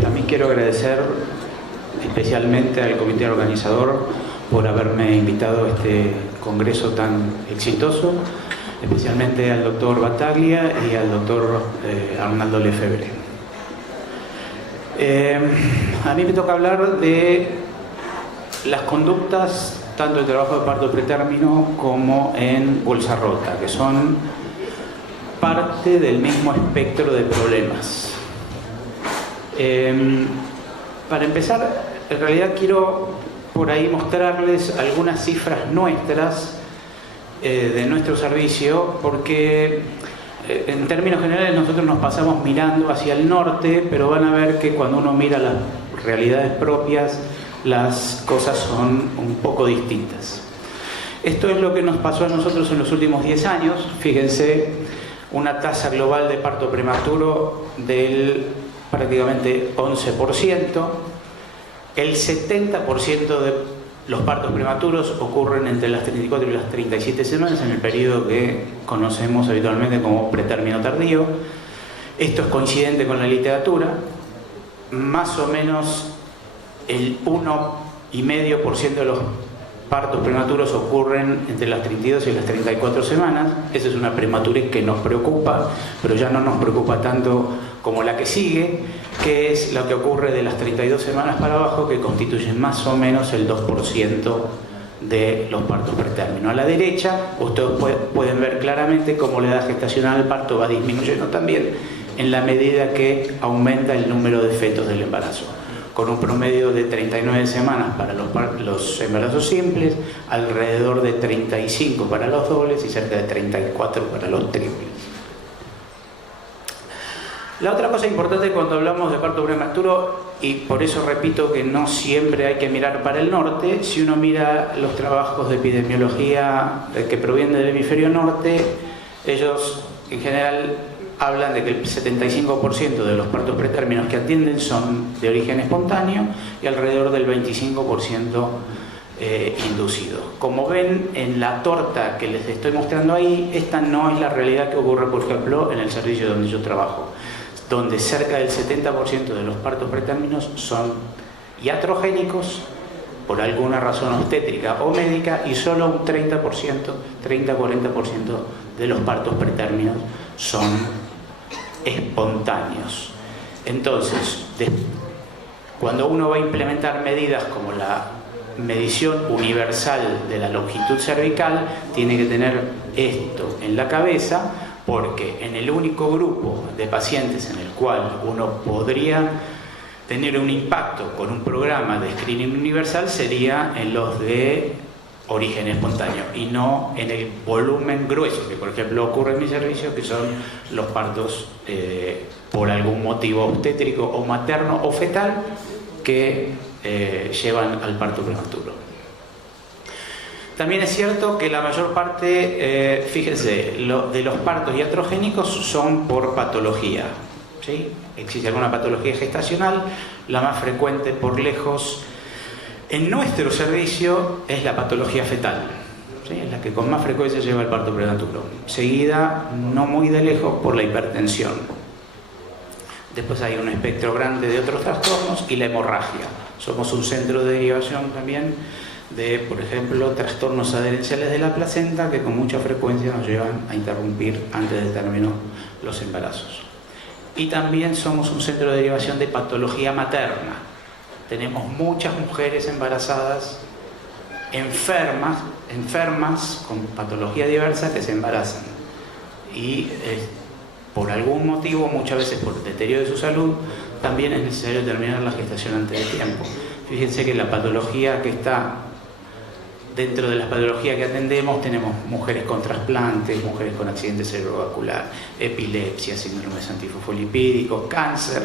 También quiero agradecer especialmente al comité organizador por haberme invitado a este congreso tan exitoso, especialmente al doctor Battaglia y al doctor Arnaldo Lefebvre. A mí me toca hablar de las conductas tanto en trabajo de parto pretérmino como en bolsa rota, que son parte del mismo espectro de problemas. Para empezar, en realidad quiero por ahí mostrarles algunas cifras nuestras de nuestro servicio, porque en términos generales nosotros nos pasamos mirando hacia el norte, pero van a ver que cuando uno mira las realidades propias, las cosas son un poco distintas. Esto es lo que nos pasó a nosotros en los últimos 10 años. Fíjense, una tasa global de parto prematuro del prácticamente 11%. El 70% de los partos prematuros ocurren entre las 34 y las 37 semanas, en el periodo que conocemos habitualmente como pretérmino tardío. Esto es coincidente con la literatura. Más o menos el 1,5% de los partos prematuros ocurren entre las 32 y las 34 semanas. Esa es una prematurez que nos preocupa, pero ya no nos preocupa tanto como la que sigue, que es lo que ocurre de las 32 semanas para abajo, que constituyen más o menos el 2% de los partos pretérmino. A la derecha, ustedes pueden ver claramente cómo la edad gestacional al parto va disminuyendo también en la medida que aumenta el número de fetos del embarazo, con un promedio de 39 semanas para los embarazos simples, alrededor de 35 para los dobles y cerca de 34 para los triples. La otra cosa importante cuando hablamos de parto prematuro, y por eso repito que no siempre hay que mirar para el norte, si uno mira los trabajos de epidemiología que provienen del hemisferio norte, ellos en general hablan de que el 75% de los partos pretérminos que atienden son de origen espontáneo y alrededor del 25% inducido. Como ven en la torta que les estoy mostrando ahí, esta no es la realidad que ocurre, por ejemplo, en el servicio donde yo trabajo, donde cerca del 70% de los partos pretérminos son iatrogénicos por alguna razón obstétrica o médica, y solo un 30%, 30-40% de los partos pretérminos son espontáneos. Entonces, cuando uno va a implementar medidas como la medición universal de la longitud cervical, tiene que tener esto en la cabeza, porque en el único grupo de pacientes en el cual uno podría tener un impacto con un programa de screening universal sería en los de origen espontáneo y no en el volumen grueso, que por ejemplo ocurre en mi servicio, que son los partos por algún motivo obstétrico o materno o fetal que llevan al parto prematuro. También es cierto que la mayor parte, fíjense, de los partos iatrogénicos son por patología, ¿sí? Existe alguna patología gestacional, la más frecuente por lejos en nuestro servicio es la patología fetal, ¿sí? Es la que con más frecuencia lleva el parto prematuro, seguida no muy de lejos por la hipertensión. Después hay un espectro grande de otros trastornos y la hemorragia. Somos un centro de derivación también de, por ejemplo, trastornos adherenciales de la placenta que con mucha frecuencia nos llevan a interrumpir antes del término los embarazos. Y también somos un centro de derivación de patología materna. Tenemos muchas mujeres embarazadas, enfermas con patología diversa que se embarazan. Y por algún motivo, muchas veces por deterioro de su salud, también es necesario terminar la gestación antes de tiempo. Fíjense que la patología que está dentro de las patologías que atendemos tenemos mujeres con trasplantes, mujeres con accidente cerebrovascular, epilepsia, síndromes antifosfolipídicos, cáncer,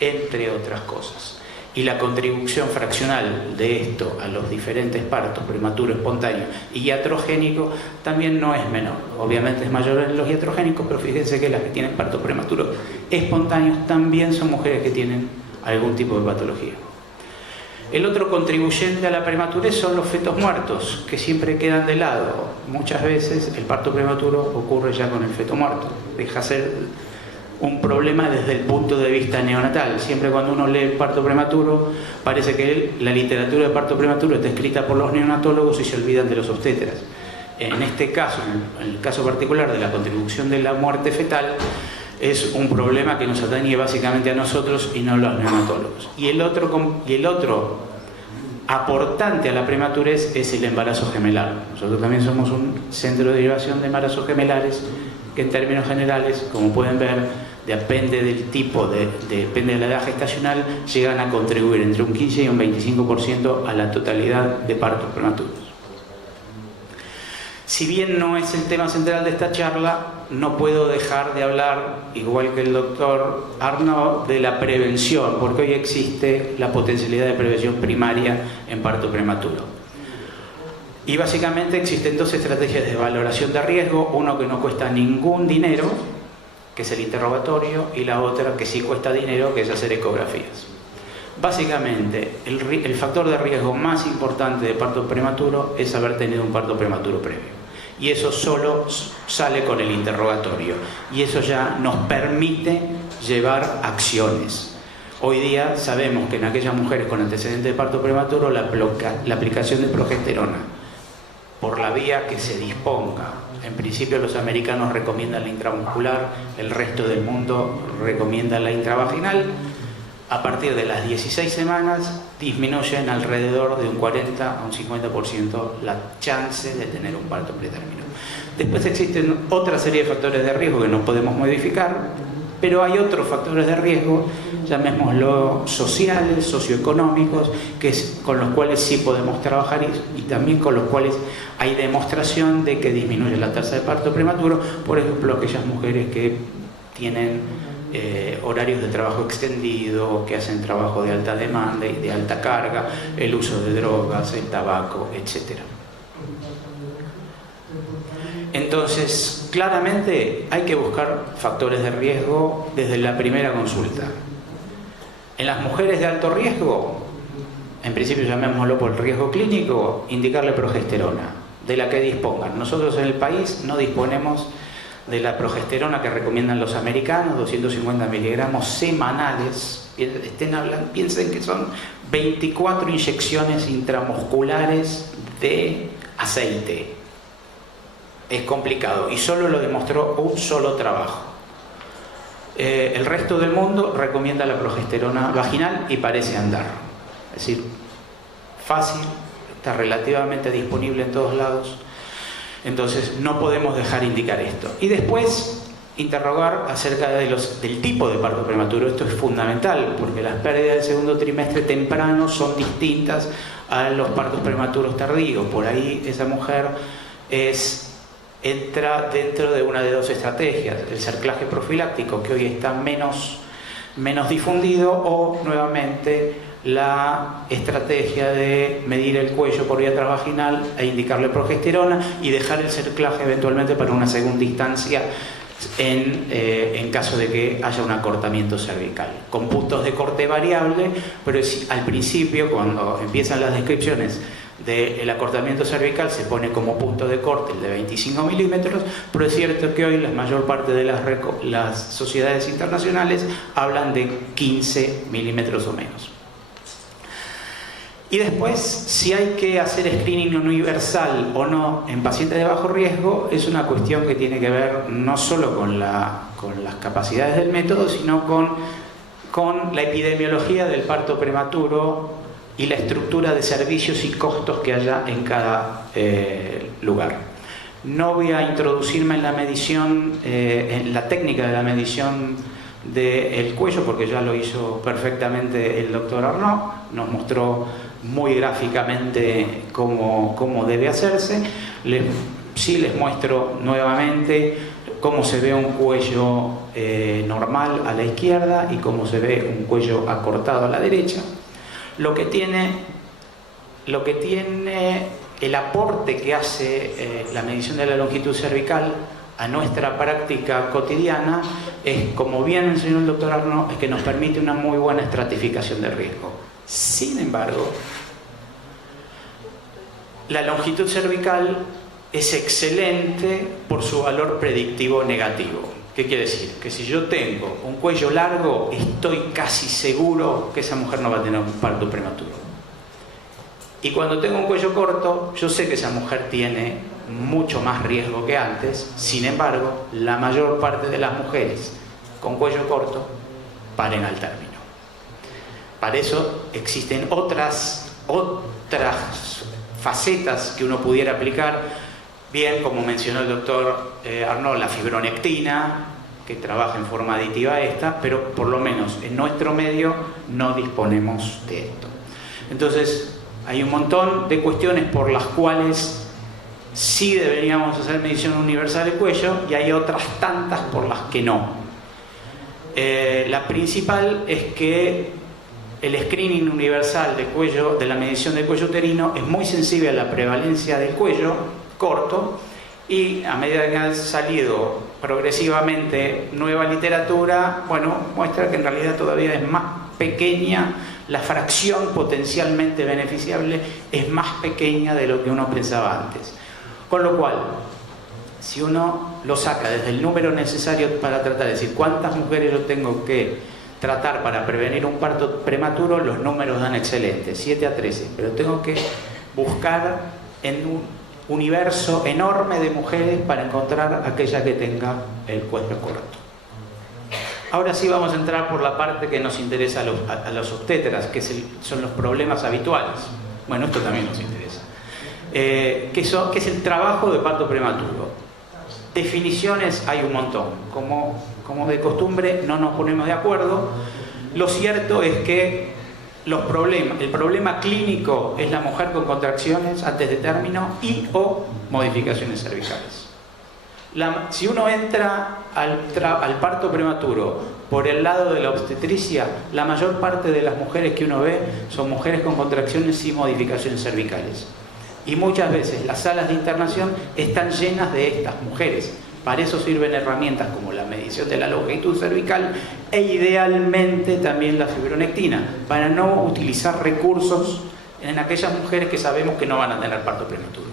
entre otras cosas. Y la contribución fraccional de esto a los diferentes partos prematuro, espontáneo y iatrogénico también no es menor. Obviamente es mayor en los iatrogénicos, pero fíjense que las que tienen partos prematuros espontáneos también son mujeres que tienen algún tipo de patología. El otro contribuyente a la prematurez son los fetos muertos, que siempre quedan de lado. Muchas veces el parto prematuro ocurre ya con el feto muerto. Deja un problema desde el punto de vista neonatal. Siempre cuando uno lee parto prematuro, parece que la literatura de parto prematuro está escrita por los neonatólogos y se olvidan de los obstetras. En este caso, en el caso particular de la contribución de la muerte fetal, es un problema que nos atañe básicamente a nosotros y no a los neonatólogos. Y el otro aportante a la prematurez es el embarazo gemelar. Nosotros también somos un centro de derivación de embarazos gemelares que, en términos generales, como pueden ver, depende del tipo, depende de la edad gestacional, llegan a contribuir entre un 15 y un 25% a la totalidad de partos prematuros. Si bien no es el tema central de esta charla, no puedo dejar de hablar, igual que el doctor Arnaud, de la prevención, porque hoy existe la potencialidad de prevención primaria en parto prematuro. Y básicamente existen dos estrategias de valoración de riesgo, uno que no cuesta ningún dinero, que es el interrogatorio, y la otra que sí cuesta dinero, que es hacer ecografías. Básicamente, el factor de riesgo más importante de parto prematuro es haber tenido un parto prematuro previo. Y eso solo sale con el interrogatorio. Y eso ya nos permite llevar acciones. Hoy día sabemos que en aquellas mujeres con antecedente de parto prematuro, la aplicación de progesterona, por la vía que se disponga. En principio los americanos recomiendan la intramuscular, el resto del mundo recomienda la intravaginal. A partir de las 16 semanas disminuyen alrededor de un 40 a un 50% la chance de tener un parto pretérmino. Después existen otra serie de factores de riesgo que no podemos modificar, pero hay otros factores de riesgo, llamémoslo sociales, socioeconómicos, con los cuales sí podemos trabajar y también con los cuales hay demostración de que disminuye la tasa de parto prematuro. Por ejemplo, aquellas mujeres que tienen horarios de trabajo extendido, que hacen trabajo de alta demanda y de alta carga, el uso de drogas, el tabaco, etc. Entonces, claramente hay que buscar factores de riesgo desde la primera consulta. En las mujeres de alto riesgo, en principio llamémoslo por riesgo clínico, indicarle progesterona, de la que dispongan. Nosotros en el país no disponemos de la progesterona que recomiendan los americanos, 250 miligramos semanales. Piensen que son 24 inyecciones intramusculares de aceite. Es complicado y solo lo demostró un solo trabajo. El resto del mundo recomienda la progesterona vaginal y parece andar. Es decir, fácil, está relativamente disponible en todos lados. Entonces no podemos dejar indicar esto. Y después interrogar acerca del tipo de parto prematuro. Esto es fundamental porque las pérdidas del segundo trimestre temprano son distintas a los partos prematuros tardíos. Por ahí esa mujer entra dentro de una de dos estrategias: el cerclaje profiláctico, que hoy está menos difundido, o nuevamente la estrategia de medir el cuello por vía transvaginal e indicarle progesterona y dejar el cerclaje eventualmente para una segunda instancia en caso de que haya un acortamiento cervical, con puntos de corte variable, pero al principio, cuando empiezan las descripciones del acortamiento cervical, se pone como punto de corte el de 25 milímetros, pero es cierto que hoy la mayor parte de las sociedades internacionales hablan de 15 milímetros o menos. Y después, si hay que hacer screening universal o no en pacientes de bajo riesgo, es una cuestión que tiene que ver no solo con las capacidades del método, sino con la epidemiología del parto prematuro y la estructura de servicios y costos que haya en cada lugar. No voy a introducirme en la medición, en la técnica de la medición del cuello, porque ya lo hizo perfectamente el doctor Arnaud, nos mostró muy gráficamente cómo debe hacerse. Sí les muestro nuevamente cómo se ve un cuello normal a la izquierda y cómo se ve un cuello acortado a la derecha. Lo que tiene el aporte que hace la medición de la longitud cervical a nuestra práctica cotidiana es, como bien enseñó el doctor Arnaud, es que nos permite una muy buena estratificación de riesgo. Sin embargo, la longitud cervical es excelente por su valor predictivo negativo. ¿Qué quiere decir? Que si yo tengo un cuello largo, estoy casi seguro que esa mujer no va a tener un parto prematuro. Y cuando tengo un cuello corto, yo sé que esa mujer tiene mucho más riesgo que antes. Sin embargo, la mayor parte de las mujeres con cuello corto paren al término. Para eso existen otras facetas que uno pudiera aplicar. Bien, como mencionó el doctor Arnaud, la fibronectina, que trabaja en forma aditiva a esta, pero por lo menos en nuestro medio no disponemos de esto. Entonces, hay un montón de cuestiones por las cuales sí deberíamos hacer medición universal de cuello y hay otras tantas por las que no. La principal es que el screening universal de cuello, de la medición del cuello uterino, es muy sensible a la prevalencia del cuello corto, y a medida que ha salido progresivamente nueva literatura, bueno, muestra que en realidad todavía es más pequeña, la fracción potencialmente beneficiable es más pequeña de lo que uno pensaba antes. Con lo cual, si uno lo saca desde el número necesario para tratar, es decir, cuántas mujeres yo tengo que tratar para prevenir un parto prematuro, los números dan excelentes, 7 a 13, pero tengo que buscar en un universo enorme de mujeres para encontrar aquella que tenga el cuello corto. Ahora sí vamos a entrar por la parte que nos interesa a los obstetras, que son los problemas habituales. Bueno, esto también nos interesa. ¿Qué es el trabajo de parto prematuro? Definiciones hay un montón. Como de costumbre no nos ponemos de acuerdo. Lo cierto es que el problema clínico es la mujer con contracciones antes de término y o modificaciones cervicales. Si uno entra al parto prematuro por el lado de la obstetricia, la mayor parte de las mujeres que uno ve son mujeres con contracciones y modificaciones cervicales. Y muchas veces las salas de internación están llenas de estas mujeres. Para eso sirven herramientas como la medición de la longitud cervical e idealmente también la fibronectina, para no utilizar recursos en aquellas mujeres que sabemos que no van a tener parto prematuro.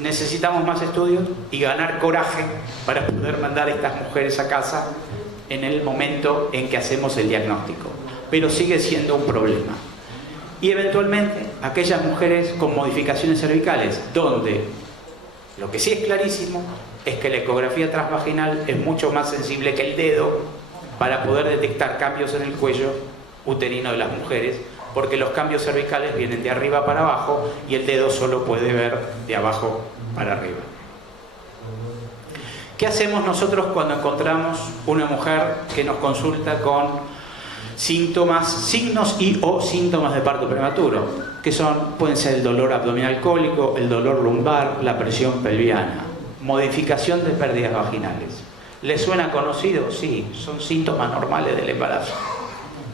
Necesitamos más estudios y ganar coraje para poder mandar a estas mujeres a casa en el momento en que hacemos el diagnóstico. Pero sigue siendo un problema. Y eventualmente aquellas mujeres con modificaciones cervicales, donde lo que sí es clarísimo es que la ecografía transvaginal es mucho más sensible que el dedo para poder detectar cambios en el cuello uterino de las mujeres, porque los cambios cervicales vienen de arriba para abajo y el dedo solo puede ver de abajo para arriba. ¿Qué hacemos nosotros cuando encontramos una mujer que nos consulta con signos y o síntomas de parto prematuro? Que pueden ser el dolor abdominal cólico, el dolor lumbar, la presión pelviana, modificación de pérdidas vaginales. ¿Les suena conocido? Sí, son síntomas normales del embarazo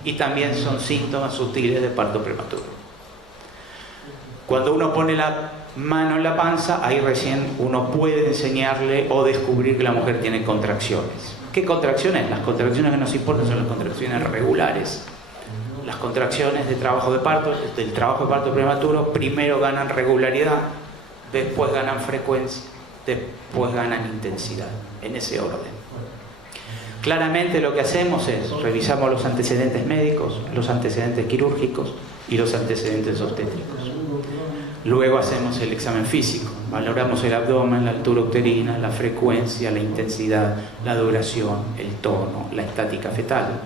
y también son síntomas sutiles de parto prematuro. Cuando uno pone la mano en la panza, ahí recién uno puede enseñarle o descubrir que la mujer tiene contracciones. ¿Qué contracciones? Las contracciones que nos importan son las contracciones regulares. Las contracciones del trabajo de parto prematuro, primero ganan regularidad, después ganan frecuencia, después ganan intensidad, en ese orden. Claramente lo que hacemos es revisamos los antecedentes médicos, los antecedentes quirúrgicos y los antecedentes obstétricos. Luego hacemos el examen físico, valoramos el abdomen, la altura uterina, la frecuencia, la intensidad, la duración, el tono, la estática fetal.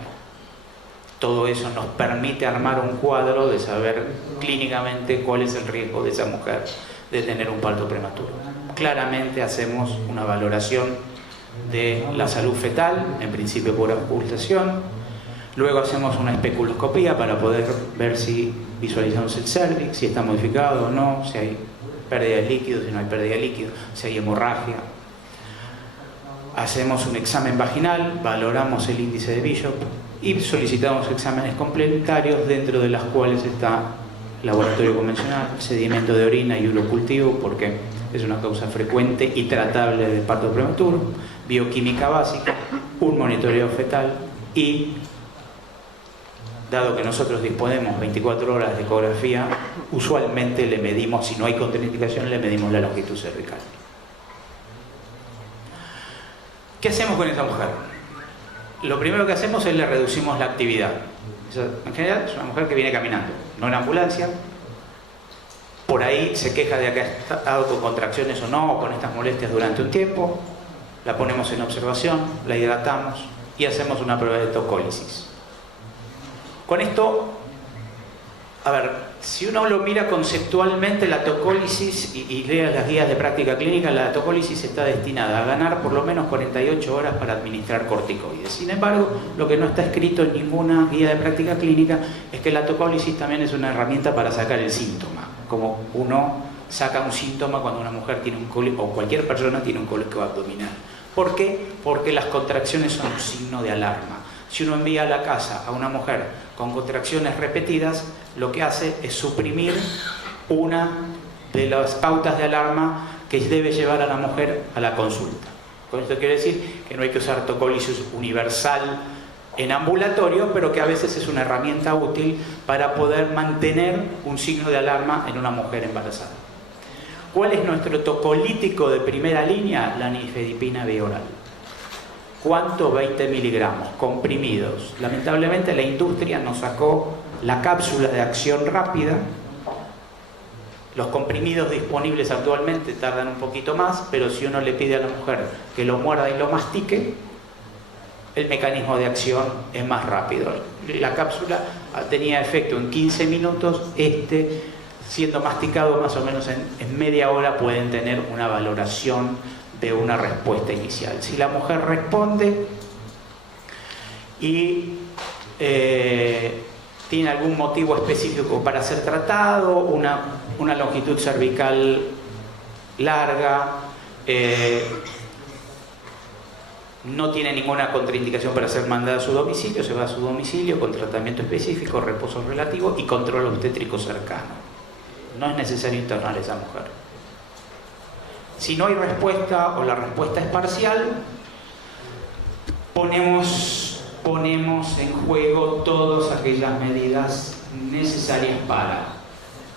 Todo eso nos permite armar un cuadro de saber clínicamente cuál es el riesgo de esa mujer de tener un parto prematuro. Claramente hacemos una valoración de la salud fetal, en principio por auscultación. Luego hacemos una especuloscopía para poder ver si visualizamos el cérvix, si está modificado o no, si hay pérdida de líquido, si no hay pérdida de líquido, si hay hemorragia. Hacemos un examen vaginal, valoramos el índice de Bishop y solicitamos exámenes complementarios, dentro de las cuales está laboratorio convencional, sedimento de orina y urocultivo, porque es una causa frecuente y tratable de parto prematuro, bioquímica básica, un monitoreo fetal y, dado que nosotros disponemos 24 horas de ecografía, usualmente le medimos, si no hay contraindicación, le medimos la longitud cervical. ¿Qué hacemos hacemos con esa mujer? Lo primero que hacemos es le reducimos la actividad. En general es una mujer que viene caminando, no en ambulancia. Por ahí se queja de que ha estado con contracciones o no, o con estas molestias durante un tiempo. La ponemos en observación, la hidratamos y hacemos una prueba de tocólisis. Con esto, a ver, si uno lo mira conceptualmente, la tocólisis, y lea las guías de práctica clínica, la tocólisis está destinada a ganar por lo menos 48 horas para administrar corticoides. Sin embargo, lo que no está escrito en ninguna guía de práctica clínica es que la tocólisis también es una herramienta para sacar el síntoma, como uno saca un síntoma cuando una mujer tiene un cólico, o cualquier persona tiene un cólico abdominal. ¿Por qué? Porque las contracciones son un signo de alarma. Si uno envía a la casa a una mujer con contracciones repetidas, lo que hace es suprimir una de las pautas de alarma que debe llevar a la mujer a la consulta. Con esto quiero decir que no hay que usar tocólisis universal en ambulatorio, pero que a veces es una herramienta útil para poder mantener un signo de alarma en una mujer embarazada. ¿Cuál es nuestro tocolítico de primera línea? La nifedipina bioral. ¿Cuánto? 20 miligramos, comprimidos. Lamentablemente la industria nos sacó la cápsula de acción rápida. Los comprimidos disponibles actualmente tardan un poquito más, pero si uno le pide a la mujer que lo muerda y lo mastique, el mecanismo de acción es más rápido. La cápsula tenía efecto en 15 minutos, siendo masticado más o menos en media hora pueden tener una valoración de una respuesta inicial. Si la mujer responde y tiene algún motivo específico para ser tratado, una longitud cervical larga, no tiene ninguna contraindicación para ser mandada a su domicilio, se va a su domicilio con tratamiento específico, reposo relativo y control obstétrico cercano. No es necesario internar a esa mujer. Si no hay respuesta o la respuesta es parcial, ponemos en juego todas aquellas medidas necesarias para,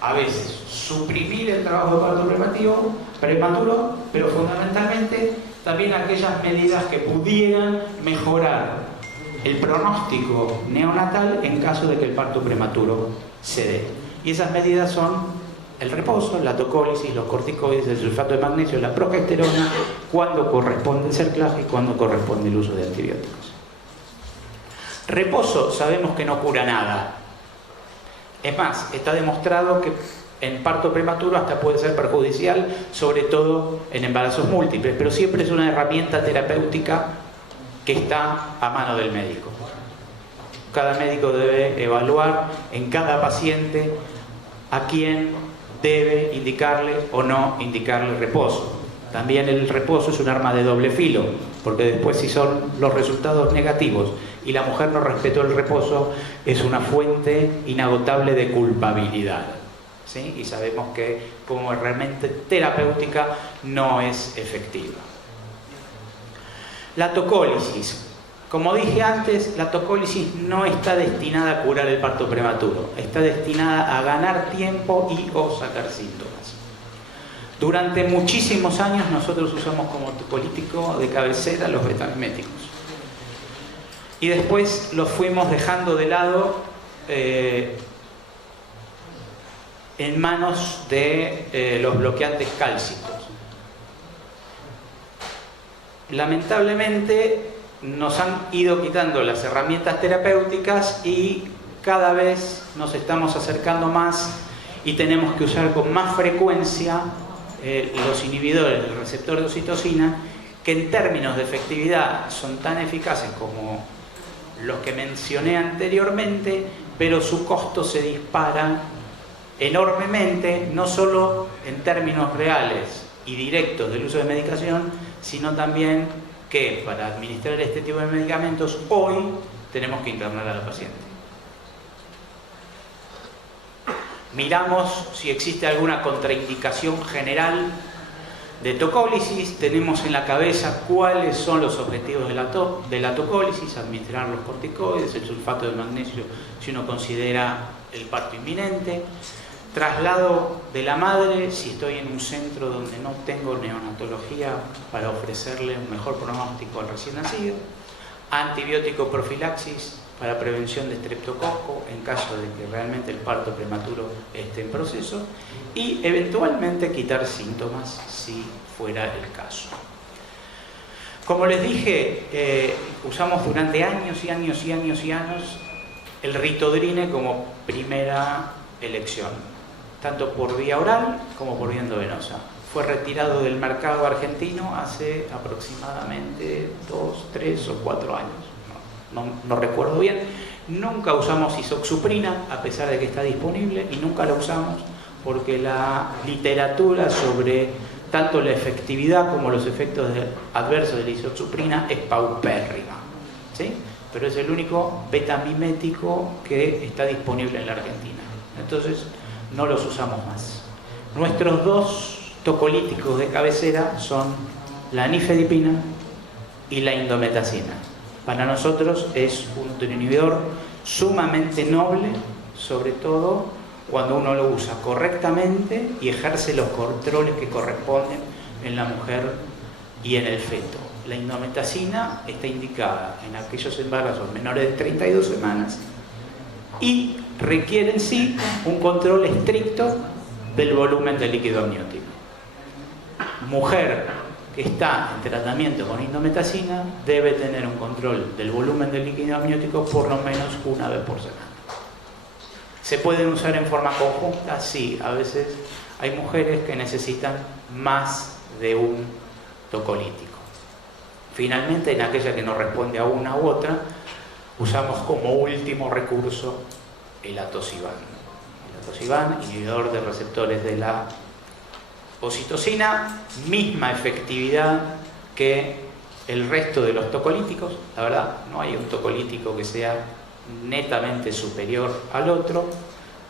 a veces, suprimir el trabajo de parto prematuro, pero fundamentalmente también aquellas medidas que pudieran mejorar el pronóstico neonatal en caso de que el parto prematuro se dé. Y esas medidas son el reposo, la tocólisis, los corticoides, el sulfato de magnesio, la progesterona, cuando corresponde el cerclaje y cuando corresponde el uso de antibióticos. Reposo, sabemos que no cura nada. Es más, está demostrado que en parto prematuro hasta puede ser perjudicial, sobre todo en embarazos múltiples, pero siempre es una herramienta terapéutica que está a mano del médico. Cada médico debe evaluar en cada paciente a quién debe indicarle o no indicarle reposo. También el reposo es un arma de doble filo, porque después si son los resultados negativos y la mujer no respetó el reposo, es una fuente inagotable de culpabilidad, ¿sí? Y sabemos que como herramienta terapéutica no es efectiva. La tocólisis. Como dije antes, la tocólisis no está destinada a curar el parto prematuro, está destinada a ganar tiempo y o sacar síntomas. Durante muchísimos años nosotros usamos como tocolítico de cabecera los betamiméticos. Y después los fuimos dejando de lado en manos de los bloqueantes cálcicos. Lamentablemente nos han ido quitando las herramientas terapéuticas y cada vez nos estamos acercando más y tenemos que usar con más frecuencia los inhibidores del receptor de oxitocina, que en términos de efectividad son tan eficaces como los que mencioné anteriormente, pero su costo se dispara enormemente, no solo en términos reales y directos del uso de medicación, sino también que para administrar este tipo de medicamentos hoy tenemos que internar a la paciente. Miramos si existe alguna contraindicación general de tocólisis, tenemos en la cabeza cuáles son los objetivos de la tocólisis, administrar los corticoides, el sulfato de magnesio si uno considera el parto inminente. Traslado de la madre, si estoy en un centro donde no tengo neonatología para ofrecerle un mejor pronóstico al recién nacido. Antibiótico profilaxis para prevención de estreptococo en caso de que realmente el parto prematuro esté en proceso. Y eventualmente quitar síntomas si fuera el caso. Como les dije, usamos durante años y años y años y años el Ritodrine como primera elección, tanto por vía oral como por vía endovenosa. Fue retirado del mercado argentino hace aproximadamente 2, 3 o 4 años, no recuerdo bien. Nunca usamos isoxsuprina, a pesar de que está disponible, y nunca la usamos porque la literatura sobre tanto la efectividad como los efectos adversos de la isoxsuprina es paupérrima, ¿sí? Pero es el único betamimético que está disponible en la Argentina. Entonces, no los usamos más. Nuestros dos tocolíticos de cabecera son la nifedipina y la indometacina. Para nosotros es un autoinhibidor sumamente noble, sobre todo cuando uno lo usa correctamente y ejerce los controles que corresponden en la mujer y en el feto. La indometacina está indicada en aquellos embarazos menores de 32 semanas y requiere en sí un control estricto del volumen del líquido amniótico. Mujer que está en tratamiento con indometacina debe tener un control del volumen del líquido amniótico por lo menos una vez por semana. ¿Se pueden usar en forma conjunta? Sí, a veces hay mujeres que necesitan más de un tocolítico. Finalmente, en aquella que no responde a una u otra, usamos como último recurso el atosiban. El atosiban, inhibidor de receptores de la ocitocina, misma efectividad que el resto de los tocolíticos. La verdad, no hay un tocolítico que sea netamente superior al otro.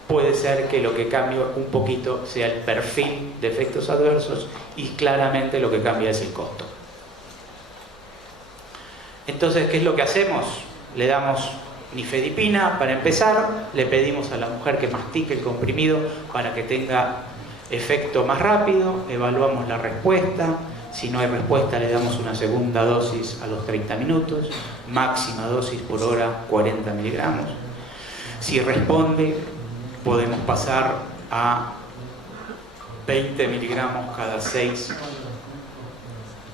Puede ser que lo que cambie un poquito sea el perfil de efectos adversos y claramente lo que cambia es el costo. Entonces, ¿qué es lo que hacemos? Le damos nifedipina para empezar, le pedimos a la mujer que mastique el comprimido para que tenga efecto más rápido, evaluamos la respuesta. Si no hay respuesta, le damos una segunda dosis a los 30 minutos, máxima dosis por hora 40 miligramos. Si responde, podemos pasar a 20 miligramos cada 6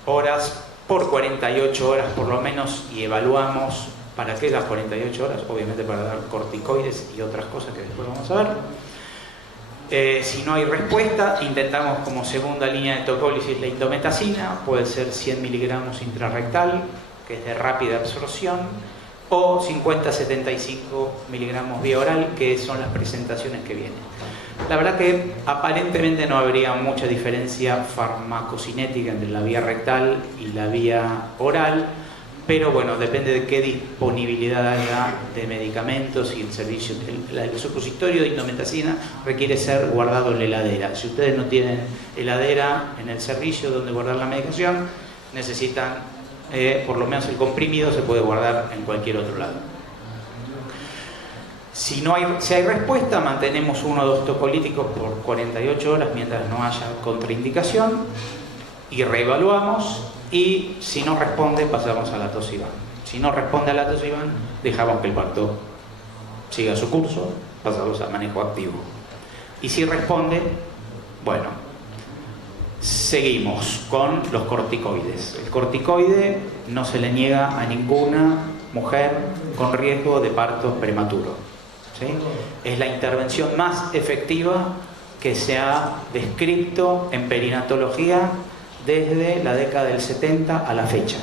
horas por 48 horas por lo menos, y evaluamos para qué las 48 horas, obviamente para dar corticoides y otras cosas que después vamos a ver. Si no hay respuesta, intentamos como segunda línea de tocólisis la indometacina, puede ser 100 miligramos intrarrectal, que es de rápida absorción, o 50-75 miligramos vía oral, que son las presentaciones que vienen. La verdad que aparentemente no habría mucha diferencia farmacocinética entre la vía rectal y la vía oral, pero bueno, depende de qué disponibilidad haya de medicamentos y el servicio. El supositorio de indometacina requiere ser guardado en la heladera. Si ustedes no tienen heladera en el servicio donde guardar la medicación, necesitan, por lo menos el comprimido se puede guardar en cualquier otro lado. Si hay respuesta, mantenemos 1 o 2 tocolíticos por 48 horas mientras no haya contraindicación y reevaluamos. Y si no responde, pasamos al atosiban. Si no responde al atosiban, dejamos que el parto siga su curso, pasamos a manejo activo. Y si responde, bueno, seguimos con los corticoides. El corticoide no se le niega a ninguna mujer con riesgo de parto prematuro, ¿sí? Es la intervención más efectiva que se ha descrito en perinatología desde la década del 70 a la fecha.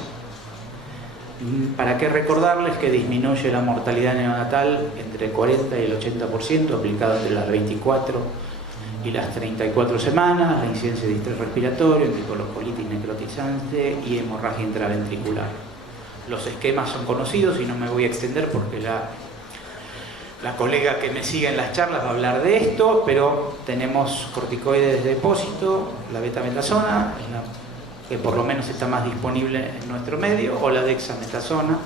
¿Para qué recordarles que disminuye la mortalidad neonatal entre el 40 y el 80% aplicado entre las 24 y las 34 semanas, la incidencia de distrés respiratorio, encefalocolitis necrotizante y hemorragia intraventricular? Los esquemas son conocidos y no me voy a extender porque la colega que me sigue en las charlas va a hablar de esto, pero tenemos corticoides de depósito, la betametasona, que por lo menos está más disponible en nuestro medio, o la dexametasona.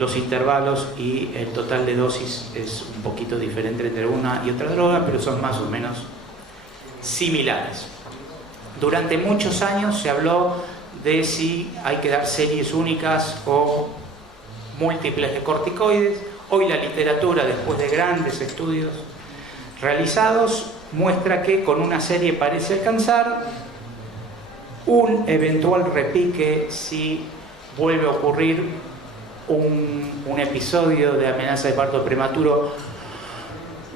los intervalos y el total de dosis es un poquito diferente entre una y otra droga, pero son más o menos similares. Durante muchos años se habló de si hay que dar series únicas o múltiples de corticoides. Hoy la literatura, después de grandes estudios realizados, muestra que con una serie parece alcanzar un eventual repique si vuelve a ocurrir un episodio de amenaza de parto prematuro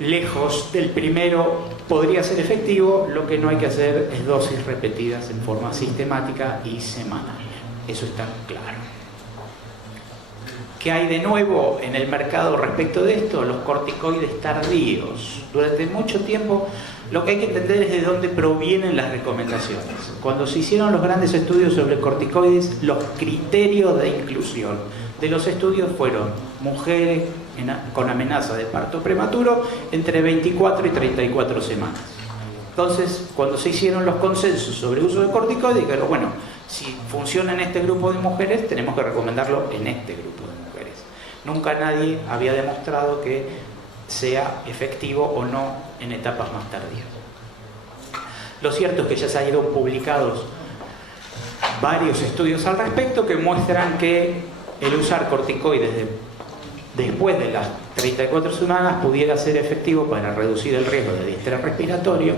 lejos del primero, podría ser efectivo. Lo que no hay que hacer es dosis repetidas en forma sistemática y semanal. Eso está claro. ¿Qué hay de nuevo en el mercado respecto de esto? Los corticoides tardíos. Durante mucho tiempo lo que hay que entender es de dónde provienen las recomendaciones. Cuando se hicieron los grandes estudios sobre corticoides, los criterios de inclusión de los estudios fueron mujeres con amenaza de parto prematuro entre 24 y 34 semanas. Entonces, cuando se hicieron los consensos sobre uso de corticoides, dijeron, bueno, si funciona en este grupo de mujeres, tenemos que recomendarlo en este grupo de mujeres. Nunca nadie había demostrado que sea efectivo o no en etapas más tardías. Lo cierto es que ya se han ido publicados varios estudios al respecto que muestran que el usar corticoides después de las 34 semanas pudiera ser efectivo para reducir el riesgo de distrés respiratorio,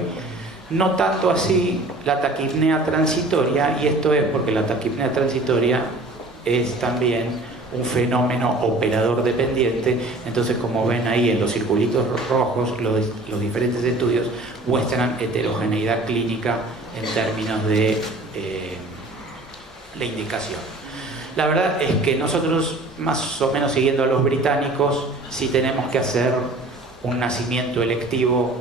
no tanto así la taquipnea transitoria, y esto es porque la taquipnea transitoria es también un fenómeno operador dependiente. Entonces, como ven ahí en los circulitos rojos, los diferentes estudios muestran heterogeneidad clínica en términos de la indicación. La verdad es que nosotros, más o menos siguiendo a los británicos, sí tenemos que hacer un nacimiento electivo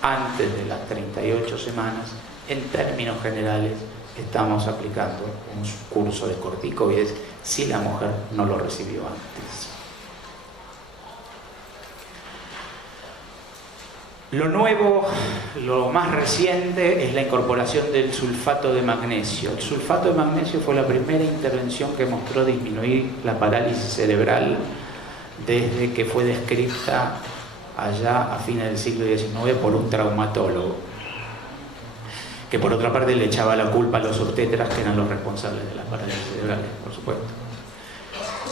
antes de las 38 semanas. En términos generales, estamos aplicando un curso de corticoides si la mujer no lo recibió antes. Lo nuevo, lo más reciente, es la incorporación del sulfato de magnesio. El sulfato de magnesio fue la primera intervención que mostró disminuir la parálisis cerebral desde que fue descrita allá a fines del siglo XIX por un traumatólogo, que por otra parte le echaba la culpa a los obstetras, que eran los responsables de las parálisis cerebrales, por supuesto.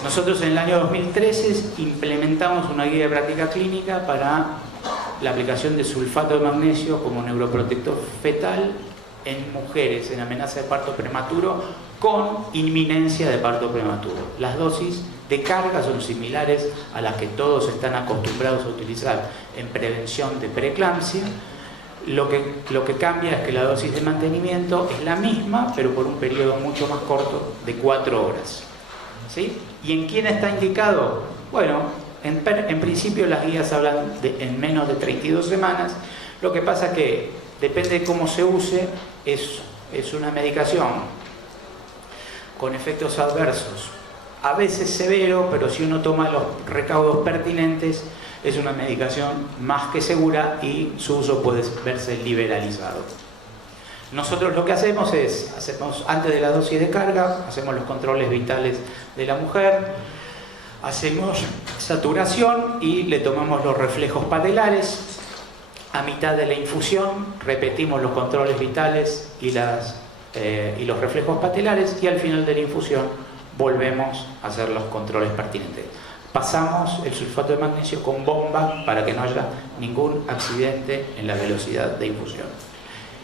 Nosotros en el año 2013 implementamos una guía de práctica clínica para la aplicación de sulfato de magnesio como neuroprotector fetal en mujeres en amenaza de parto prematuro con inminencia de parto prematuro. Las dosis de carga son similares a las que todos están acostumbrados a utilizar en prevención de preeclampsia. Lo que cambia es que la dosis de mantenimiento es la misma, pero por un periodo mucho más corto de 4 horas. ¿Sí? ¿Y en quién está indicado? Bueno, en principio las guías hablan de en menos de 32 semanas. Lo que pasa que depende de cómo se use, es una medicación con efectos adversos, a veces severo, pero si uno toma los recaudos pertinentes, es una medicación más que segura y su uso puede verse liberalizado. Nosotros lo que hacemos es, antes de la dosis de carga, hacemos los controles vitales de la mujer, hacemos saturación y le tomamos los reflejos patelares. A mitad de la infusión repetimos los controles vitales y los reflejos patelares, y al final de la infusión volvemos a hacer los controles pertinentes. Pasamos el sulfato de magnesio con bomba para que no haya ningún accidente en la velocidad de infusión.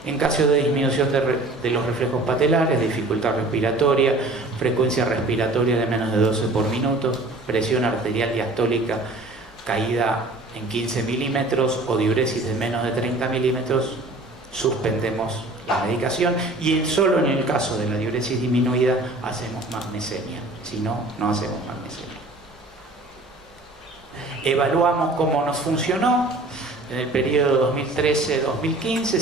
En caso de disminución de los reflejos patelares, dificultad respiratoria, frecuencia respiratoria de menos de 12 por minuto, presión arterial diastólica caída en 15 milímetros o diuresis de menos de 30 milímetros, suspendemos la medicación, y solo en el caso de la diuresis disminuida hacemos magnesemia. Si no, no hacemos magnesemia. Evaluamos cómo nos funcionó. En el periodo 2013-2015,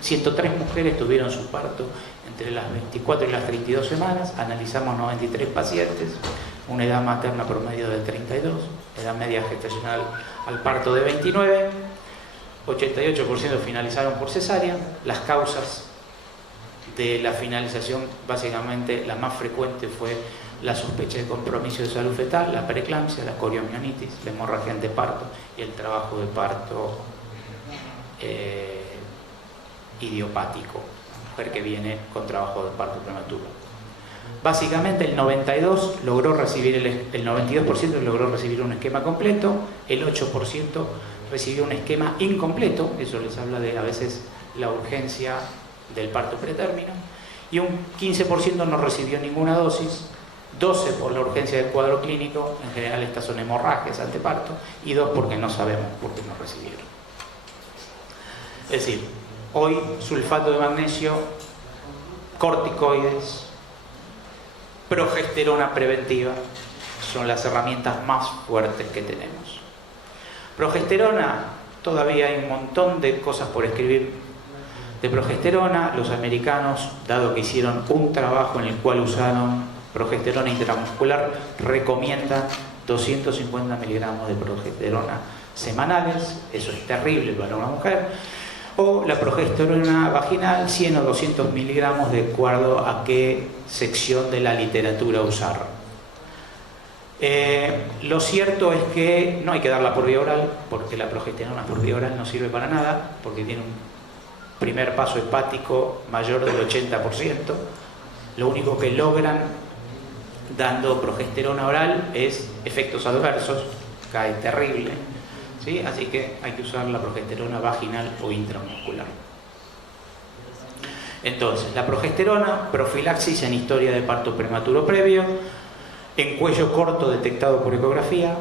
103 mujeres tuvieron su parto entre las 24 y las 32 semanas. Analizamos 93 pacientes, una edad materna promedio de 32, edad media gestacional al parto de 29, 88% finalizaron por cesárea. Las causas de la finalización, básicamente la más frecuente fue la sospecha de compromiso de salud fetal, la preeclampsia, la coriomionitis, la hemorragia anteparto y el trabajo de parto idiopático, mujer que viene con trabajo de parto prematuro. Básicamente el 92% logró recibir un esquema completo, el 8% recibió un esquema incompleto, eso les habla de a veces la urgencia del parto pretérmino, y un 15% no recibió ninguna dosis, 12% por la urgencia del cuadro clínico, en general estas son hemorragias anteparto, y 2% porque no sabemos por qué no recibieron. Es decir, hoy sulfato de magnesio, corticoides, progesterona preventiva son las herramientas más fuertes que tenemos. Progesterona, todavía hay un montón de cosas por escribir de progesterona. Los americanos, dado que hicieron un trabajo en el cual usaron progesterona intramuscular, recomiendan 250 miligramos de progesterona semanales. Eso es terrible para una mujer. O la progesterona vaginal, 100 o 200 miligramos de acuerdo a qué sección de la literatura usar. Lo cierto es que no hay que darla por vía oral, porque la progesterona por vía oral no sirve para nada, porque tiene un primer paso hepático mayor del 80%. Lo único que logran dando progesterona oral es efectos adversos, cae terrible, ¿sí? Así que hay que usar la progesterona vaginal o intramuscular. Entonces, la progesterona, profilaxis en historia de parto prematuro previo, en cuello corto detectado por ecografía.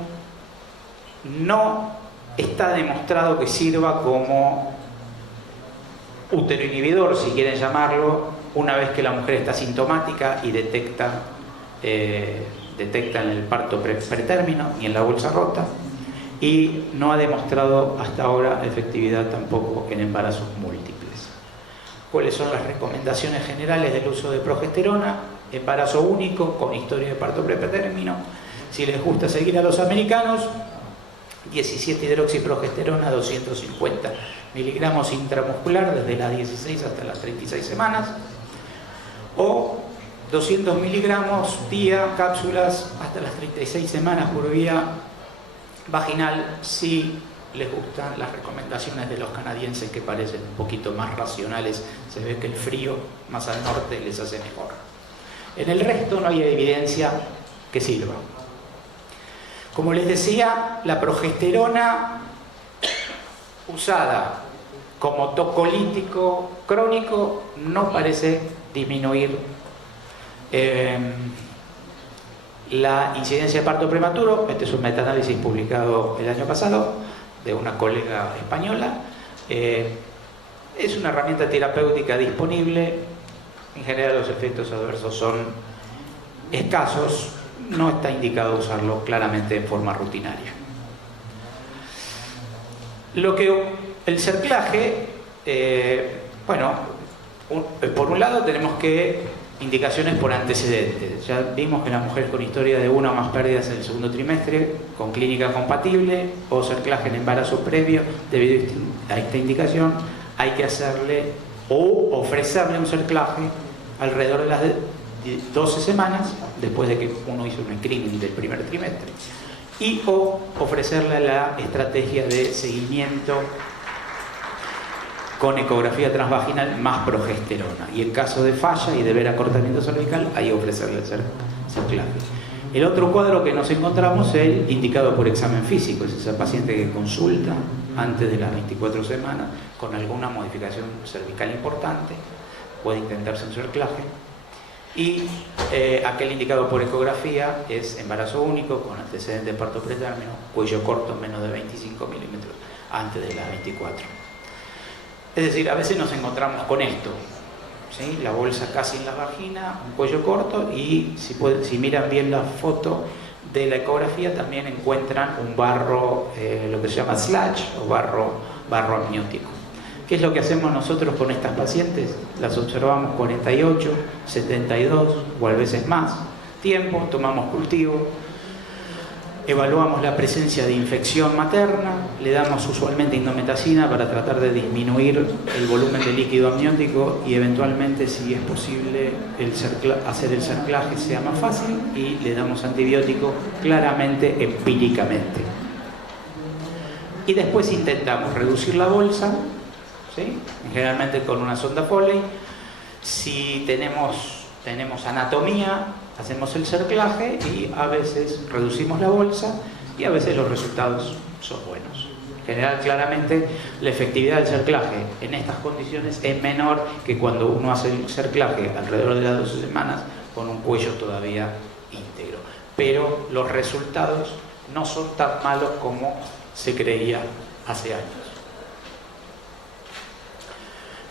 No está demostrado que sirva como uteroinhibidor, si quieren llamarlo, una vez que la mujer está sintomática y detectan el parto pretérmino y en la bolsa rota, y no ha demostrado hasta ahora efectividad tampoco en embarazos múltiples. ¿Cuáles son las recomendaciones generales del uso de progesterona? Embarazo único con historia de parto pretérmino. Si les gusta seguir a los americanos, 17-hidroxiprogesterona, 250 miligramos intramuscular desde las 16 hasta las 36 semanas, o 200 miligramos día, cápsulas hasta las 36 semanas por vía vaginal, si les gustan las recomendaciones de los canadienses, que parecen un poquito más racionales. Se ve que el frío más al norte les hace mejor. En el resto no hay evidencia que sirva. Como les decía, la progesterona usada como tocolítico crónico no parece disminuir la incidencia de parto prematuro. Este es un metaanálisis publicado el año pasado de una colega española. Es una herramienta terapéutica disponible. En general los efectos adversos son escasos. No está indicado usarlo claramente en forma rutinaria. El cerclaje, por un lado tenemos indicaciones por antecedentes. Ya vimos que la mujer con historia de una o más pérdidas en el segundo trimestre, con clínica compatible, o cerclaje en embarazo previo, debido a esta indicación, hay que hacerle o ofrecerle un cerclaje alrededor de las 12 semanas, después de que uno hizo un screening del primer trimestre, y o ofrecerle la estrategia de seguimiento con ecografía transvaginal más progesterona, y en caso de falla y de ver acortamiento cervical, hay que ofrecerle el cerclaje. El otro cuadro que nos encontramos es el indicado por examen físico, es esa paciente que consulta antes de las 24 semanas con alguna modificación cervical importante, puede intentarse un cerclaje. Y aquel indicado por ecografía es embarazo único con antecedente de parto pretérmino, cuello corto menos de 25 milímetros antes de las 24. Es decir, a veces nos encontramos con esto, ¿sí? La bolsa casi en la vagina, un cuello corto, y si miran bien la foto de la ecografía también encuentran un barro, lo que se llama sludge o barro amniótico. ¿Qué es lo que hacemos nosotros con estas pacientes? Las observamos 48, 72 o a veces más tiempo, tomamos cultivo Evaluamos la presencia de infección materna, le damos usualmente indometacina para tratar de disminuir el volumen de líquido amniótico y eventualmente, si es posible, hacer el cerclaje sea más fácil, y le damos antibiótico claramente empíricamente. Y después intentamos reducir la bolsa, ¿sí? Generalmente con una sonda Foley. Si tenemos anatomía, hacemos el cerclaje y a veces reducimos la bolsa y a veces los resultados son buenos. En general, claramente, la efectividad del cerclaje en estas condiciones es menor que cuando uno hace el cerclaje alrededor de las 12 semanas con un cuello todavía íntegro. Pero los resultados no son tan malos como se creía hace años.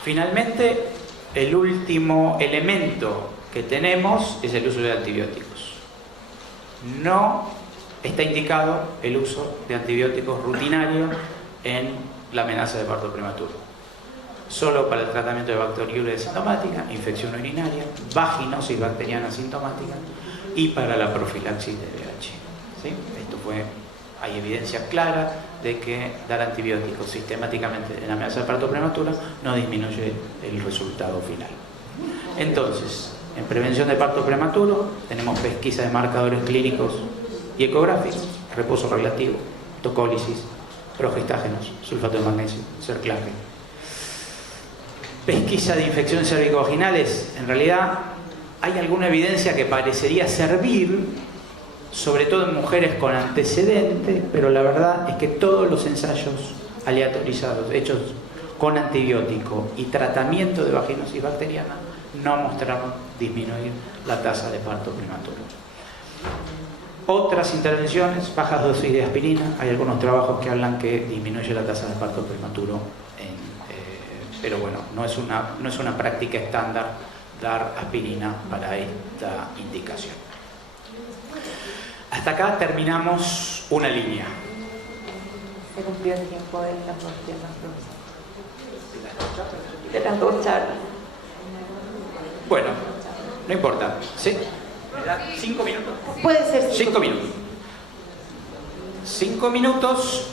Finalmente, el último elemento que tenemos es el uso de antibióticos. No está indicado el uso de antibióticos rutinarios en la amenaza de parto prematuro. Solo para el tratamiento de bacteriuria asintomática, infección urinaria, vaginosis bacteriana asintomática y para la profilaxis de VIH. ¿Sí? Hay evidencia clara de que dar antibióticos sistemáticamente en la amenaza de parto prematura no disminuye el resultado final. Entonces, en prevención de parto prematuro tenemos pesquisa de marcadores clínicos y ecográficos, reposo relativo, tocólisis, progestágenos, sulfato de magnesio, cerclaje. Pesquisa de infecciones cervicovaginales, en realidad hay alguna evidencia que parecería servir, sobre todo en mujeres con antecedentes, pero la verdad es que todos los ensayos aleatorizados hechos con antibiótico y tratamiento de vaginosis bacteriana no mostraron disminuir la tasa de parto prematuro. Otras intervenciones, bajas dosis de aspirina, hay algunos trabajos que hablan que disminuye la tasa de parto prematuro, pero bueno, no es una práctica estándar dar aspirina para esta indicación. Hasta acá terminamos una línea. Se cumplió el tiempo de las dos charlas. De las dos charlas. Bueno, no importa. ¿Sí? ¿Me da 5 minutos? Puede ser 5 minutos. 5 minutos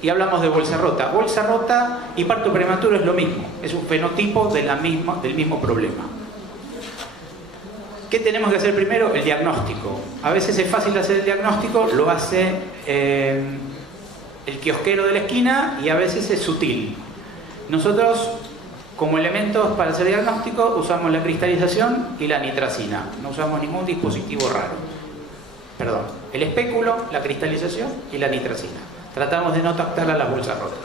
y hablamos de bolsa rota. Bolsa rota y parto prematuro es lo mismo. Es un fenotipo del mismo problema. ¿Qué tenemos que hacer primero? El diagnóstico. A veces es fácil hacer el diagnóstico, lo hace el kiosquero de la esquina y a veces es sutil. Nosotros, como elementos para hacer diagnóstico, usamos la cristalización y la nitracina. No usamos ningún dispositivo raro. Perdón, el espéculo, la cristalización y la nitracina. Tratamos de no tactar a las bolsas rotas.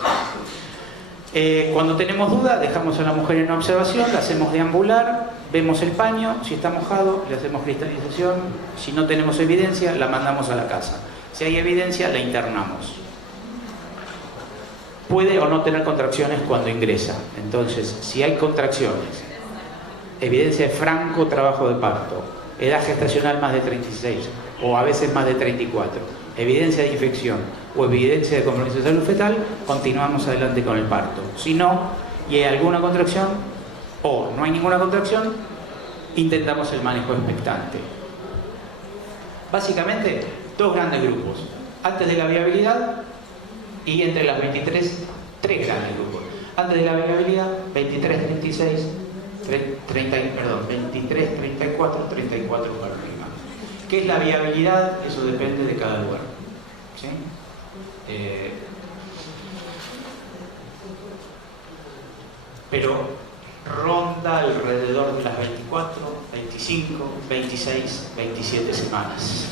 Cuando tenemos duda, dejamos a la mujer en observación, la hacemos deambular, vemos el paño, si está mojado, le hacemos cristalización, si no tenemos evidencia, la mandamos a la casa. Si hay evidencia, la internamos. Puede o no tener contracciones cuando ingresa. Entonces, si hay contracciones, evidencia de franco trabajo de parto, edad gestacional más de 36 o a veces más de 34, evidencia de infección o evidencia de compromiso de salud fetal, continuamos adelante con el parto. Si no, y hay alguna contracción o no hay ninguna contracción, intentamos el manejo expectante. Básicamente, dos grandes grupos. Antes de la viabilidad y entre las 23, tres grandes grupos. Antes de la viabilidad, 23, 36, 23, 34, 34 para arriba. ¿Qué es la viabilidad? Eso depende de cada lugar. ¿Sí? Pero ronda alrededor de las 24, 25, 26, 27 semanas.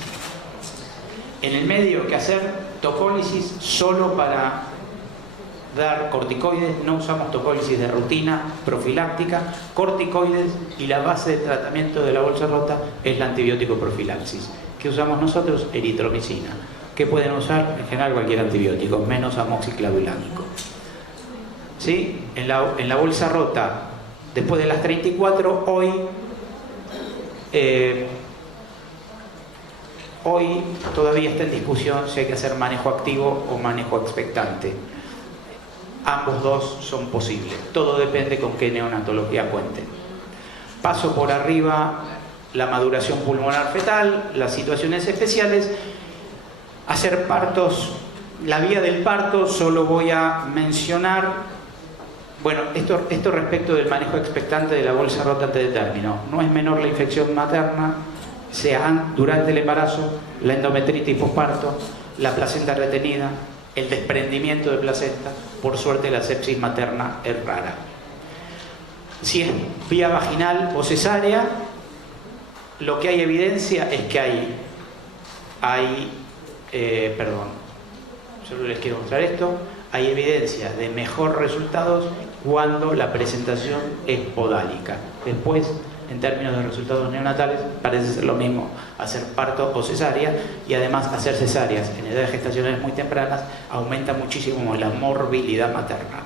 En el medio, ¿qué hacer? Tocólisis solo para dar corticoides. No usamos tocólisis de rutina, profiláctica, corticoides, y la base de tratamiento de la bolsa rota es la antibiótico profilaxis. ¿Qué usamos nosotros? Eritromicina. ¿Qué pueden usar? En general cualquier antibiótico, menos amoxiclavulánico. ¿Sí? En la bolsa rota, después de las 34, hoy todavía está en discusión si hay que hacer manejo activo o manejo expectante. Ambos dos son posibles. Todo depende con qué neonatología cuenten. Paso por arriba la maduración pulmonar fetal, las situaciones especiales. Hacer partos, la vía del parto, solo voy a mencionar, bueno, esto respecto del manejo expectante de la bolsa rotante de término. No es menor la infección materna, sea durante el embarazo, la endometritis posparto, la placenta retenida, el desprendimiento de placenta. Por suerte la sepsis materna es rara. Si es vía vaginal o cesárea, lo que hay evidencia es que solo les quiero mostrar esto, hay evidencia de mejor resultados cuando la presentación es podálica. Después, en términos de resultados neonatales, parece ser lo mismo hacer parto o cesárea, y además hacer cesáreas en edades gestacionales muy tempranas aumenta muchísimo la morbilidad materna,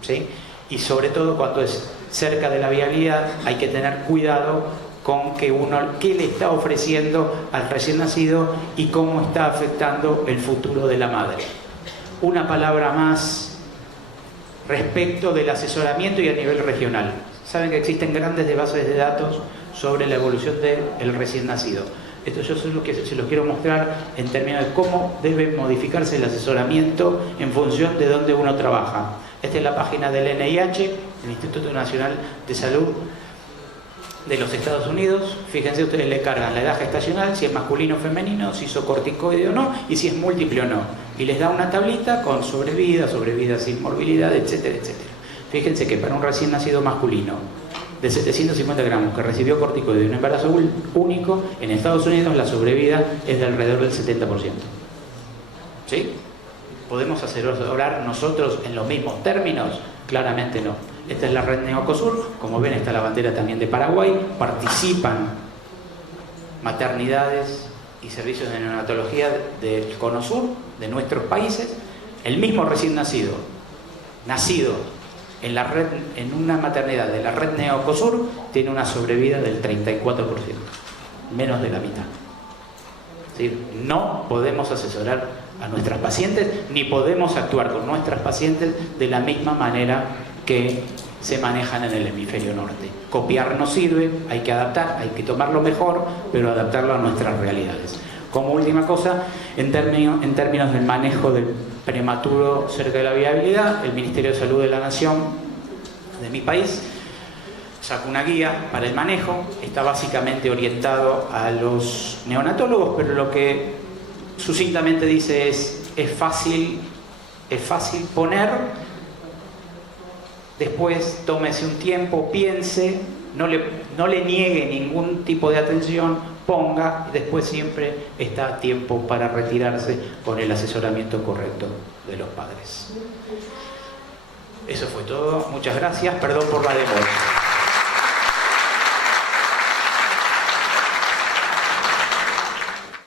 ¿sí? Y sobre todo cuando es cerca de la viabilidad hay que tener cuidado con qué le está ofreciendo al recién nacido y cómo está afectando el futuro de la madre. Una palabra más respecto del asesoramiento y a nivel regional. Saben que existen grandes bases de datos sobre la evolución del recién nacido. Esto yo se los quiero mostrar en términos de cómo debe modificarse el asesoramiento en función de dónde uno trabaja. Esta es la página del NIH, el Instituto Nacional de Salud de los Estados Unidos. Fíjense, ustedes le cargan la edad gestacional, si es masculino o femenino, si hizo corticoide o no, y si es múltiple o no. Y les da una tablita con sobrevida sin morbilidad, etcétera, etcétera. Fíjense que para un recién nacido masculino de 750 gramos que recibió corticoide de un embarazo único, en Estados Unidos la sobrevida es de alrededor del 70%. ¿Sí? ¿Podemos asesorar nosotros en los mismos términos? Claramente no. Esta es la red Neocosur, como ven está la bandera también de Paraguay, participan maternidades y servicios de neonatología del Cono Sur, de nuestros países. El mismo recién nacido en una maternidad de la red Neocosur, tiene una sobrevida del 34%, menos de la mitad. ¿Sí? No podemos asesorar a nuestras pacientes, ni podemos actuar con nuestras pacientes de la misma manera que se manejan en el hemisferio norte. Copiar no sirve, hay que adaptar, hay que tomarlo mejor, pero adaptarlo a nuestras realidades. Como última cosa, en términos del manejo del prematuro cerca de la viabilidad, el Ministerio de Salud de la Nación de mi país sacó una guía para el manejo. Está básicamente orientado a los neonatólogos, pero lo que sucintamente dice es fácil poner, después tómese un tiempo, piense, no le niegue ningún tipo de atención, ponga, y después siempre está a tiempo para retirarse con el asesoramiento correcto de los padres. Eso fue todo, muchas gracias, perdón por la demora.